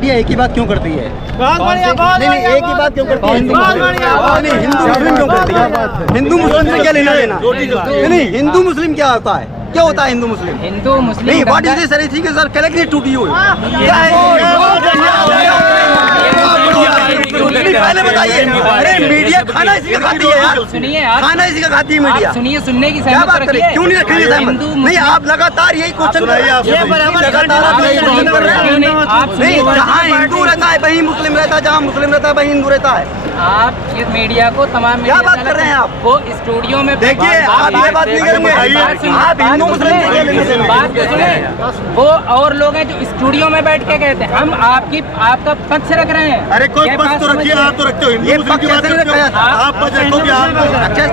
Media एक ही बात क्यों करती है? बहुत बढ़िया, बहुत नहीं, एक ही बात क्यों करती है? हिंदू मुस्लिम क्यों करती है? हिंदू मुस्लिम से क्या लेना देना? नहीं, हिंदू मुस्लिम क्या होता है? क्या होता है हिंदू मुस्लिम? हिंदू मुस्लिम नहीं, व्हाट इज दिस? सर ठीक है सर, कलेक्ट टूटी हुई पहले बताइए। अरे मीडिया खाना इसी का खाती है यार, सुनिए यार, खाना इसी का खाती है मीडिया। सुनिए, सुनने की क्या बात करें? क्यों नहीं रखेंगे सहमत? नहीं, आप लगातार यही क्वेश्चन कर रहे हैं। नहीं, जहाँ हिंदू रहता है वहीं मुस्लिम रहता है, जहाँ मुस्लिम रहता है वहीं हिंदू रहता है। आप ये मीडिया को तमाम क्या बात कर रहे हैं आप? वो स्टूडियो में देखिए, आप ये बात नहीं करेंगे। आप हिंदू मुस्लिम बात तो सुने, वो और लोग हैं जो स्टूडियो में बैठ के कहते हैं हम आपका पक्ष रख रहे हैं। अरे कोई पक्ष तो रखिए, आप तो रखते हो हिंदू मुस्लिम की बात करते हो। आप पक्ष रखो कि आप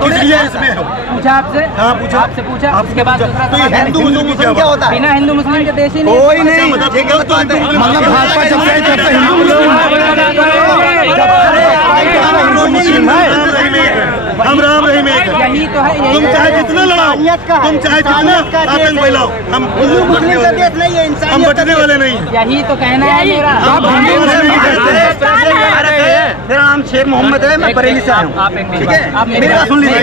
इसलिए इसमें हो। पूछा आपसे? हाँ पूछा, आपसे पूछा, उसके बाद दूसरा सवाल है। हिंदू मुस्लिम क्या होता है? बिना हिंदू मुस्लिम के देश ही नहीं। कोई नहीं, ये गलत बात है। मतलब भाजपा जब से हिंदू हम राम रहीम एक हैं। यही तो है। तुम चाहे जितना लड़ाओ, तुम चाहे जितना आतंक फैलाओ, हम मुस्लिम का देश नहीं है, हम बचने वाले नहीं हैं। यही तो कहना है मेरा। मेरा नाम शेख मोहम्मद है, मैं बरेली से आया हूँ। ठीक है, मेरी बात सुन लीजिए।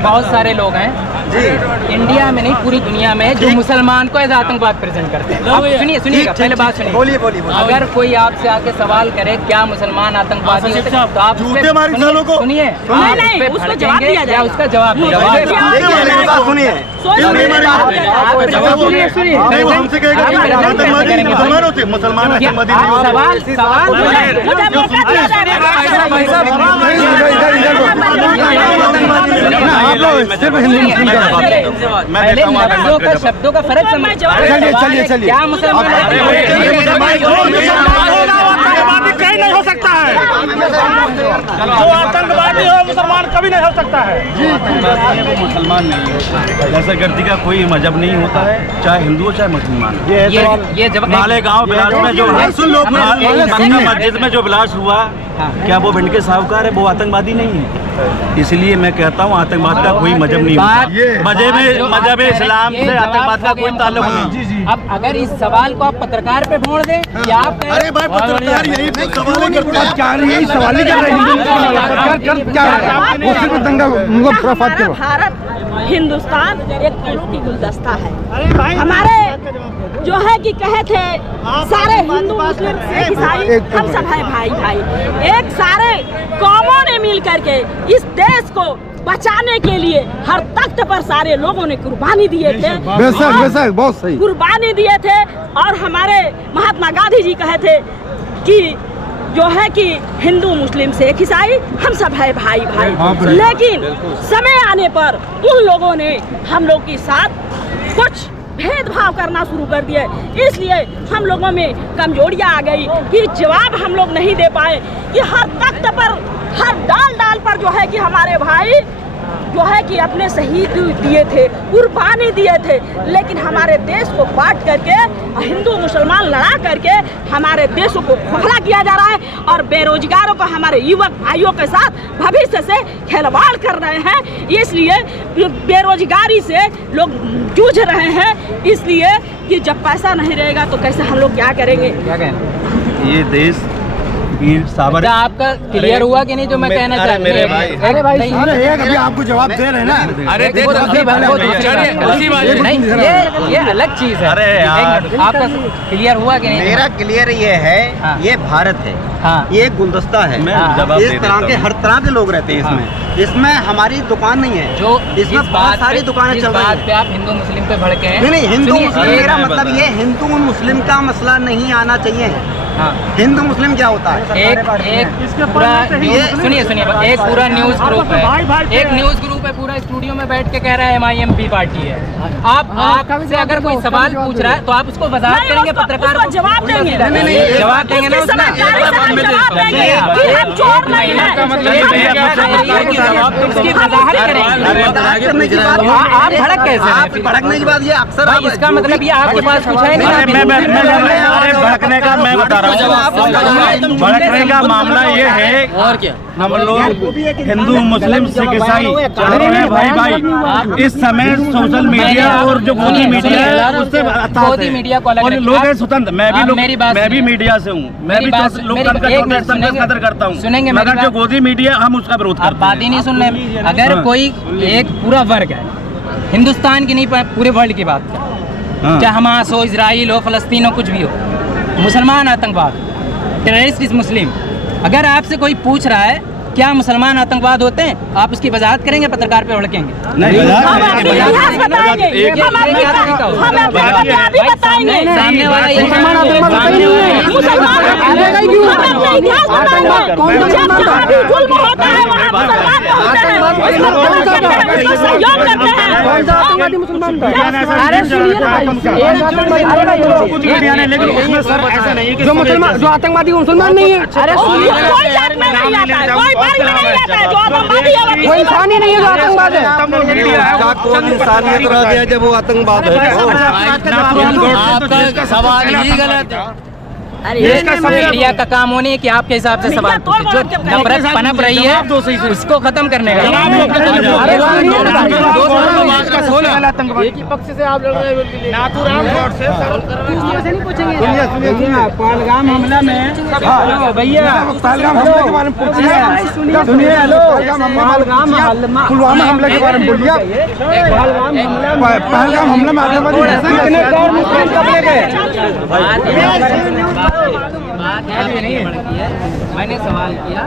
बहुत सारे लोग हैं जी, इंडिया में नहीं पूरी दुनिया में जो मुसलमान को एज आतंकवाद प्रेजेंट करते हैं। आप सुनिएगा, पहले बात सुनिए। बोलिए बोलिए। अगर कोई आपसे आके सवाल करे क्या मुसलमान आतंकवादी है, तो आप झूठे मारी सालों को सुनिए, उसको जवाब दिया जाए, उसका जवाब देखिए, मेरी बात सुनिए। नहीं, वो हमसे कहेगा कि आतंकवादी मुसलमान होते, मुसलमान आतंकवादी नहीं होते। पहले शब्दों का फर्क समझ। चलिए क्या मुसलमान कहीं नहीं हो सकता है। जो आतंकवादी हो मुसलमान कभी नहीं हो सकता है। वो मुसलमान नहीं होता, दहशतगर्दी का कोई मजहब नहीं होता है, चाहे हिंदू हो चाहे मुसलमान। ये जब मालेगांव बिलास में जो मस्जिद में जो ब्लास्ट हुआ, क्या वो भिंड के साहूकार है? वो आतंकवादी नहीं है। इसलिए मैं कहता हूँ आतंकवाद का कोई मजहब नहीं होता। मजहब इस्लाम से आतंकवाद का कोई ताल्लुक नहीं। अब अगर इस सवाल को आप पत्रकार पे छोड़ दें या आप अरे भाई पत्रकार यही तो सवाल करते हैं। क्या यही सवाल ही कर रहे हैं। भारत हिंदुस्तान एक फूलों की गुलदस्ता है। हमारे जो है कि कहे थे सारे हिंदू मुस्लिम सिख ईसाई हम सब है भाई भाई। एक सारे कौमों ने मिल करके इस देश को बचाने के लिए हर तख्त पर सारे लोगों ने कुर्बानी दिए थे। बेशक बहुत सही कुर्बानी दिए थे। और हमारे महात्मा गांधी जी कहे थे कि जो है कि हिंदू मुस्लिम सिख ईसाई हम सब है भाई भाई। लेकिन समय आने पर उन लोगों ने हम लोग के साथ कुछ भेदभाव करना शुरू कर दिए। इसलिए हम लोगों में कमजोरियां आ गई कि जवाब हम लोग नहीं दे पाए कि हर तख्त पर हर डाल डाल पर जो है कि हमारे भाई जो है कि अपने शहीद दिए थे, कुर्बानी दिए थे। लेकिन हमारे देश को बांट करके हिंदू मुसलमान लड़ा करके हमारे देश को खोखला किया जा रहा है और बेरोजगारों को हमारे युवक भाइयों के साथ भविष्य से खिलवाड़ कर रहे हैं। इसलिए बेरोजगारी से लोग जूझ रहे हैं। इसलिए कि जब पैसा नहीं रहेगा तो कैसे हम लोग क्या करेंगे? क्या कहना ये देश साबर आपका क्लियर हुआ कि नहीं जो मैं कहना चाहता हूँ? मेरे भाई, अरे भाई अभी आपको जवाब दे रहे हैं ना। अरे ये अलग चीज है। अरे यार, आपका क्लियर हुआ कि नहीं? मेरा क्लियर ये है, ये भारत है, ये एक गुलदस्ता है। इस तरह के हर तरह के लोग रहते हैं इसमें। इसमें हमारी दुकान नहीं है, जो इसमें बहुत सारी दुकानें चल रही हैं। आप हिंदू मुस्लिम पे भड़के हैं। नहीं, हिंदू मुस्लिम मेरा मतलब ये हिंदू मुस्लिम का मसला नहीं आना चाहिए। हिंदू मुस्लिम क्या होता है? एक पूरा सुनिए एक पूरा न्यूज ग्रुप है, एक न्यूज ग्रुप है पूरा स्टूडियो में बैठ के कह रहा है MIMP पार्टी है। आपसे अगर कोई सवाल पूछ रहा है तो आप उसको वजाहत करेंगे, पत्रकार को जवाब देंगे। जवाब देंगे ना उसका उसकी वजाहत करेंगे। आप भड़क कैसे? भड़कने की बात ये अक्सर इसका मतलब ये आपके पास कुछ है नहीं। भड़कने का मैं बता रहा हूँ, भड़कने का मामला ये है और क्या हम लोग हिंदू मुस्लिम सिख ईसाई चारों हैं भाई भाई। इस समय सोशल मीडिया और जो गोदी मीडिया है उससे गोदी मीडिया को अलग और रखिए। लोग हैं स्वतंत्र, मैं भी मैं भी मीडिया से हूँ, मैं भी लोकतंत्र का कदर करता हूँ, सुनेंगे मगर जो गोदी मीडिया हम उसका विरोध आप करते बात ही नहीं सुन रहे। अगर कोई एक पूरा वर्ग है हिंदुस्तान की नहीं पूरे वर्ल्ड की बात करें, हैं। चाहे हमास हो, इजराइल हो, फलस्तीन हो, कुछ भी हो, मुसलमान आतंकवाद, टेररिस्ट इज मुस्लिम। अगर आपसे कोई पूछ रहा है क्या मुसलमान आतंकवाद होते हैं, आप उसकी वजाहत करेंगे, पत्रकार पे भड़केंगे? हम अपने इतिहास बताएंगे, हम अपने आप ही बताएंगे। सामने वाला ये मुसलमान हम अपने इतिहास बताएंगे। जब जहाँ भी जुल्म होता है वहाँ मुसलमान होते हैं, उसको सहयोग करते हैं। अरे सुनिए, लेकिन उसमें सर ऐसा नहीं है कि जो आतंकवादी मुसलमान नहीं है। अरे कोई जात में नहीं आता है, कोई वर्ग में नहीं आता है, जो आतंकवादी है वो इंसान ही नहीं है जो आतंकवाद है। क्या कौन इंसानियत रह गया जब वो आतंकवाद है? आपका सवाल ही गलत है। मीडिया का काम होने कि आपके हिसाब से सवाल पूछे, जो नफरत पनप रही है उसको खत्म करने का। एक ही पक्ष से आप लड़ रहे हैं। नाथूराम गौड से पहलगाम हमला में भैया पहलगाम हमले के बारे में पूछिए, सुनिए। हेलो, पुलवामा हमले के बारे में बोलिए। पहलगाम हमले में आतंकवादी कितने गैर मुस्लिम कब्जे गए? बात नहीं है, मैंने सवाल किया।